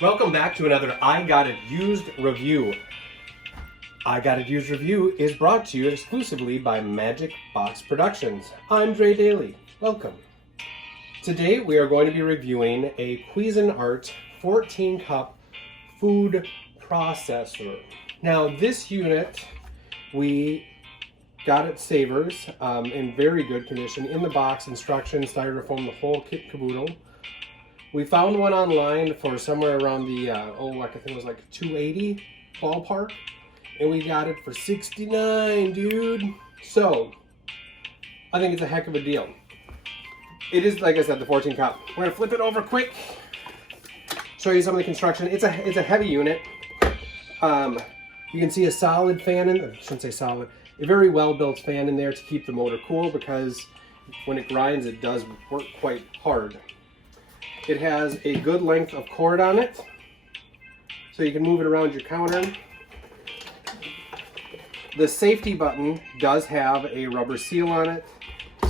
Welcome back to another I Got It Used review. I Got It Used review is brought to you exclusively by Magic Box Productions. I'm Dre Daly. Welcome. Today we are going to be reviewing a Cuisinart 14 cup food processor. Now this unit we got at Savers in very good condition, in the box, instructions, styrofoam, the whole kit caboodle. We found one online for somewhere around the, I think it was like $280 ballpark. And we got it for $69, dude. So, I think it's a heck of a deal. It is, like I said, the 14 cup. We're gonna flip it over quick. Show you some of the construction. It's a heavy unit. You can see a solid fan in, I shouldn't say solid, a very well built fan in there to keep the motor cool, because when it grinds it does work quite hard. It has a good length of cord on it, so you can move it around your counter. The safety button does have a rubber seal on it,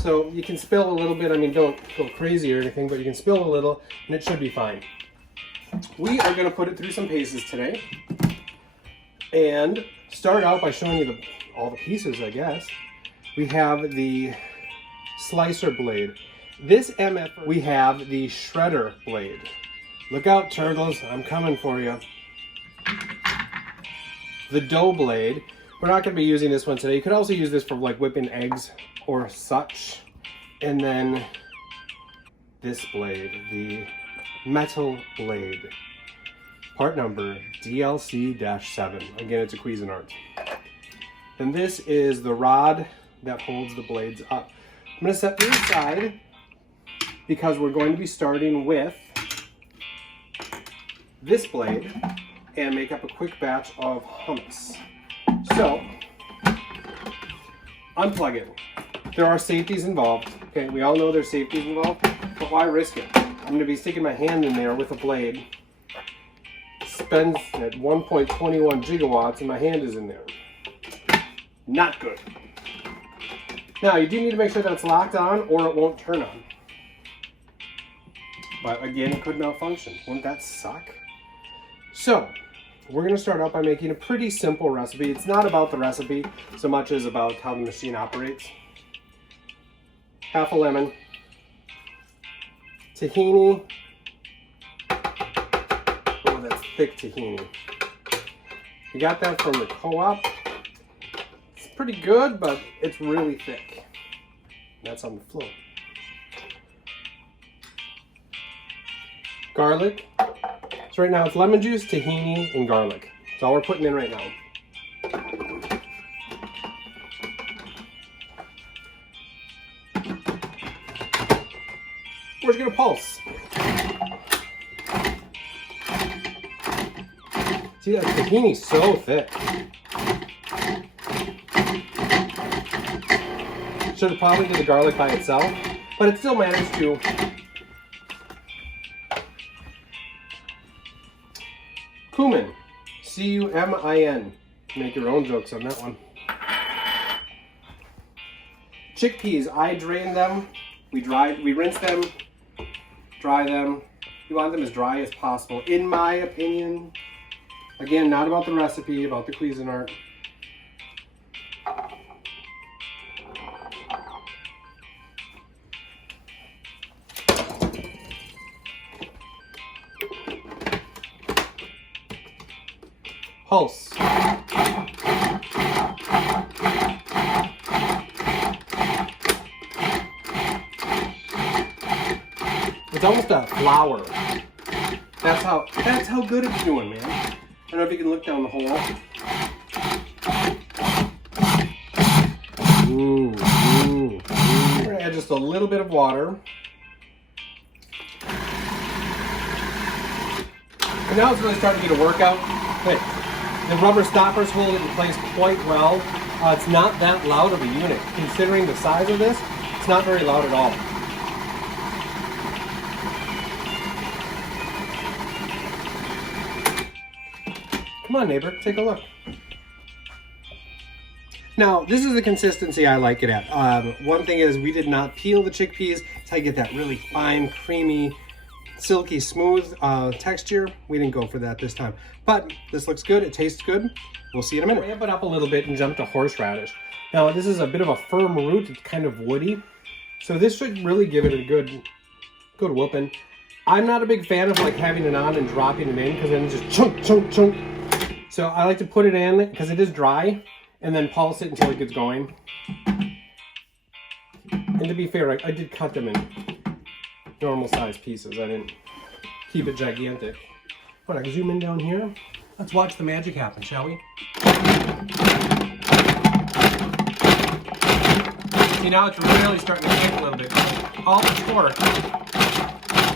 so you can spill a little bit. I mean, don't go crazy or anything, but you can spill a little and it should be fine. We are going to put it through some paces today and start out by showing you all the pieces, I guess. We have the slicer blade. This MF, we have the shredder blade. Look out, turtles, I'm coming for you. The dough blade. We're not going to be using this one today. You could also use this for like whipping eggs or such. And then this blade, the metal blade. Part number DLC-7. Again, it's a Cuisinart. And this is the rod that holds the blades up. I'm going to set these aside because we're going to be starting with this blade and make up a quick batch of hummus. So, unplug it. There are safeties involved. Okay, we all know there's safeties involved, but why risk it? I'm going to be sticking my hand in there with a blade. It spins at 1.21 gigawatts and my hand is in there. Not good. Now, you do need to make sure that it's locked on or it won't turn on. But again, it could malfunction. Wouldn't that suck? So, we're going to start out by making a pretty simple recipe. It's not about the recipe so much as about how the machine operates. Half a lemon, tahini. Oh, that's thick tahini. You got that from the co-op. It's pretty good, but it's really thick. That's on the floor. Garlic. So right now it's lemon juice, tahini, and garlic. That's all we're putting in right now. We're just gonna pulse. See, that tahini's so thick. Should have probably did the garlic by itself, but it still managed to. Cumin, C-U-M-I-N. Make your own jokes on that one. Chickpeas, I drain them. We rinse them, dry them. You want them as dry as possible, in my opinion. Again, not about the recipe, about the Cuisinart. Pulse. It's almost a flour. That's how good it's doing, man. I don't know if you can look down the hole. We're gonna add just a little bit of water. And now it's really starting to get a workout. Hey. The rubber stoppers hold it in place quite well. It's not that loud of a unit. Considering the size of this, it's not very loud at all. Come on, neighbor, take a look. Now, this is the consistency I like it at. One thing is we did not peel the chickpeas. It's how you get that really fine, creamy silky smooth texture. We didn't go for that this time, but this looks good. It tastes good. We'll see in a minute. Ramp it up a little bit and jump to horseradish. Now this is a bit of a firm root. It's kind of woody, so this should really give it a good whooping. I'm not a big fan of like having it on and dropping it in, because then it's just chunk, chunk, chunk. So I like to put it in because it is dry, and then pulse it until it gets going. And to be fair, I did cut them in normal size pieces. I didn't keep it gigantic. What, I can zoom in down here? Let's watch the magic happen, shall we? See, now it's really starting to kick a little bit. All the torque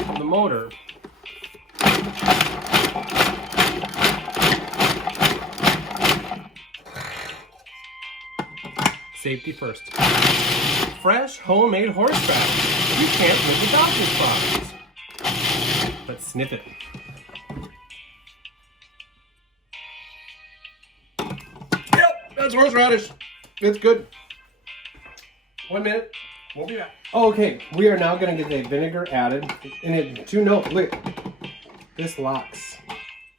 from the motor. Safety first. Fresh, homemade horseradish. You can't live without this product. Let's sniff it. Yep, that's horseradish. It's good. 1 minute. We'll be back. Okay, we are now going to get the vinegar added. And it, do note, look, this locks.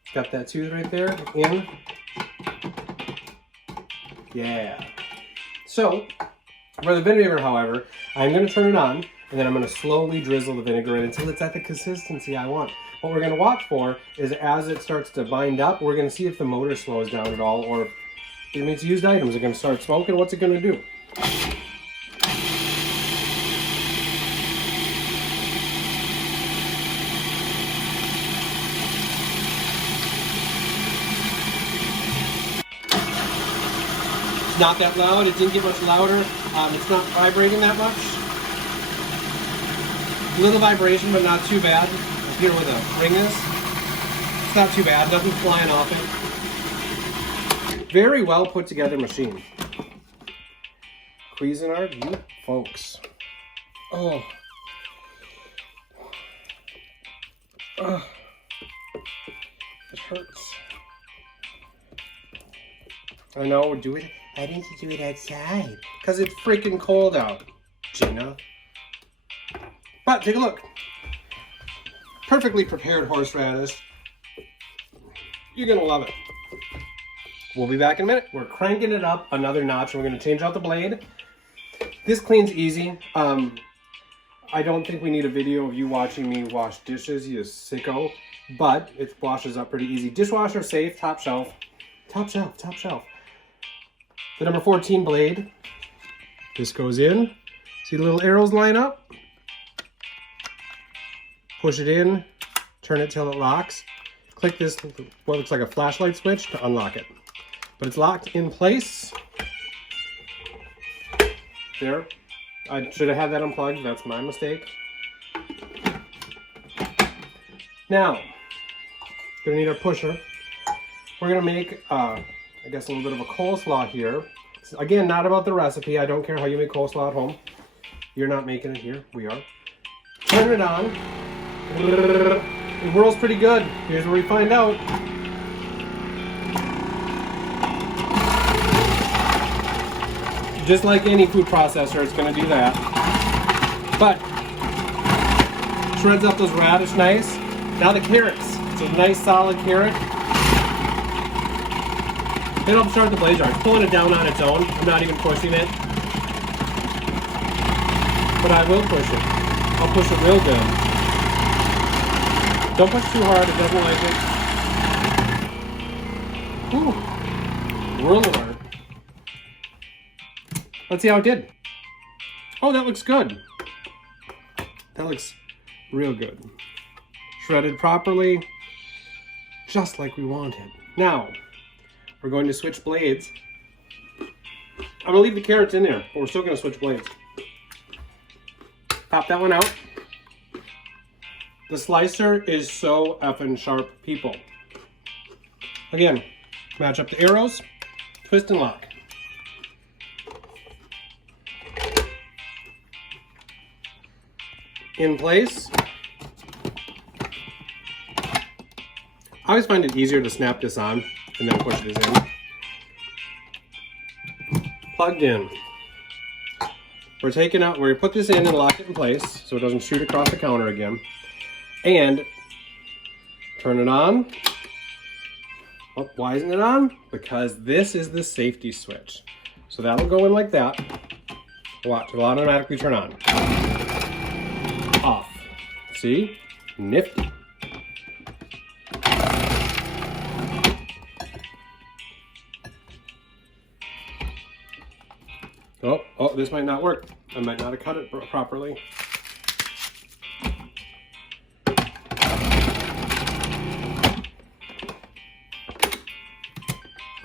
It's got that tooth right there in. Yeah. So, for the vinegar, however, I'm going to turn it on, and then I'm going to slowly drizzle the vinegar in until it's at the consistency I want. What we're going to watch for is as it starts to bind up, we're going to see if the motor slows down at all, or if its used items are going to start smoking. What's it going to do? Not that loud. It didn't get much louder. It's not vibrating that much. A little vibration, but not too bad. Here where the ring is. It's not too bad. Nothing flying off it. Very well put together machine. Cuisinart, you folks. Oh. Oh. It hurts. I know, do it. Why didn't you do it outside? Because it's freaking cold out, Gina. But take a look. Perfectly prepared horseradish. You're gonna love it. We'll be back in a minute. We're cranking it up another notch, and we're gonna change out the blade. This cleans easy. I don't think we need a video of you watching me wash dishes, you sicko. But it washes up pretty easy. Dishwasher safe, top shelf. Top shelf, top shelf. The number 14 blade. This goes in. See the little arrows line up? Push it in, turn it till it locks. Click this, what looks like a flashlight switch to unlock it. But it's locked in place. There. I should have had that unplugged. That's my mistake. Now, gonna need our pusher. We're gonna make, I guess, a little bit of a coleslaw here. Again, not about the recipe. I don't care how you make coleslaw at home. You're not making it here. We are. Turn it on. It whirls pretty good. Here's where we find out. Just like any food processor, it's going to do that. But shreds up those radish nice. Now the carrots. It's a nice solid carrot. It'll start the blade jar. It's pulling it down on its own. I'm not even pushing it. But I will push it. I'll push it real good. Don't push too hard. It doesn't like it. Whew. Whirl alert. Let's see how it did. Oh, that looks good. That looks real good. Shredded properly. Just like we wanted. Now, we're going to switch blades. I'm gonna leave the carrots in there, but we're still gonna switch blades. Pop that one out. The slicer is so effing sharp, people. Again, match up the arrows, twist and lock. In place. I always find it easier to snap this on and then push this in. Plugged in. We're taking out, we're gonna put this in and lock it in place so it doesn't shoot across the counter again. And turn it on. Oh, why isn't it on? Because this is the safety switch. So that'll go in like that. Watch, it'll automatically turn on. Off. See? Nifty. Oh, this might not work. I might not have cut it properly.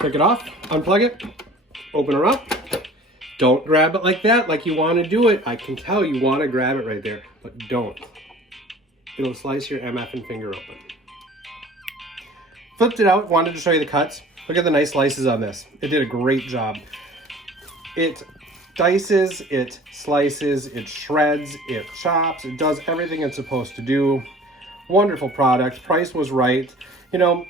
Take it off, unplug it, open her up. Don't grab it like that, like you want to do it. I can tell you want to grab it right there, but don't. It'll slice your MFing finger open. Flipped it out, wanted to show you the cuts. Look at the nice slices on this. It did a great job. It dices, it slices, it shreds, it chops, it does everything it's supposed to do. Wonderful product. Price was right. You know,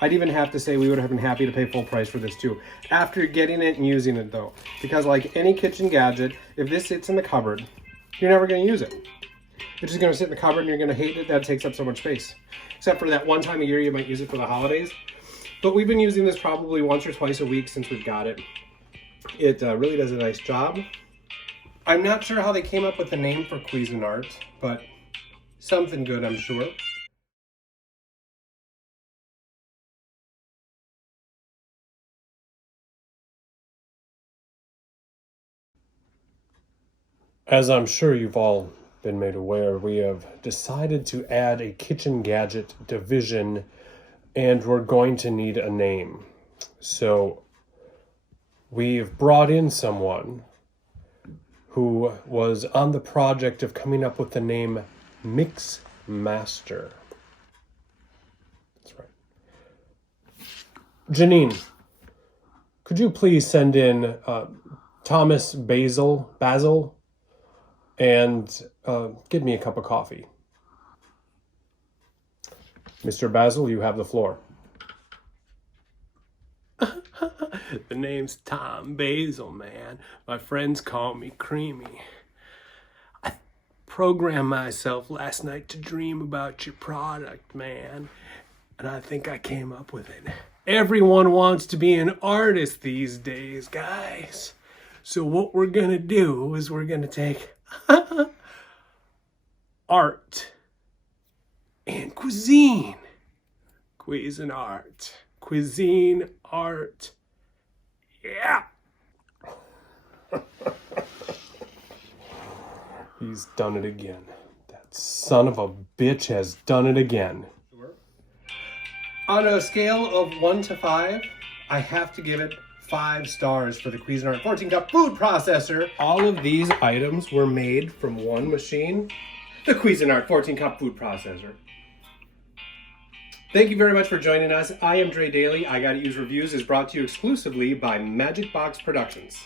I'd even have to say we would have been happy to pay full price for this too. After getting it and using it though. Because like any kitchen gadget, if this sits in the cupboard, you're never going to use it. It's just going to sit in the cupboard and you're going to hate it that it takes up so much space. Except for that one time a year you might use it for the holidays. But we've been using this probably once or twice a week since we've got it. It really does a nice job. I'm not sure how they came up with the name for Cuisinart, but something good I'm sure. As I'm sure you've all been made aware, we have decided to add a kitchen gadget division, and we're going to need a name. So we've brought in someone who was on the project of coming up with the name Mix Master. That's right. Janine, could you please send in Thomas Basil, and get me a cup of coffee. Mr. Basil, you have the floor. The name's Tom Basil, man. My friends call me Creamy. I programmed myself last night to dream about your product, man. And I think I came up with it. Everyone wants to be an artist these days, guys. So what we're gonna do is we're gonna take art and cuisine. Cuisinart. Cuisine art. Yeah. He's done it again. That son of a bitch has done it again. On a scale of 1 to 5, I have to give it 5 stars for the Cuisinart 14-cup food processor. All of these items were made from one machine, the Cuisinart 14-cup food processor. Thank you very much for joining us. I am Dre Daly. I Gotta Use Reviews is brought to you exclusively by Magic Box Productions.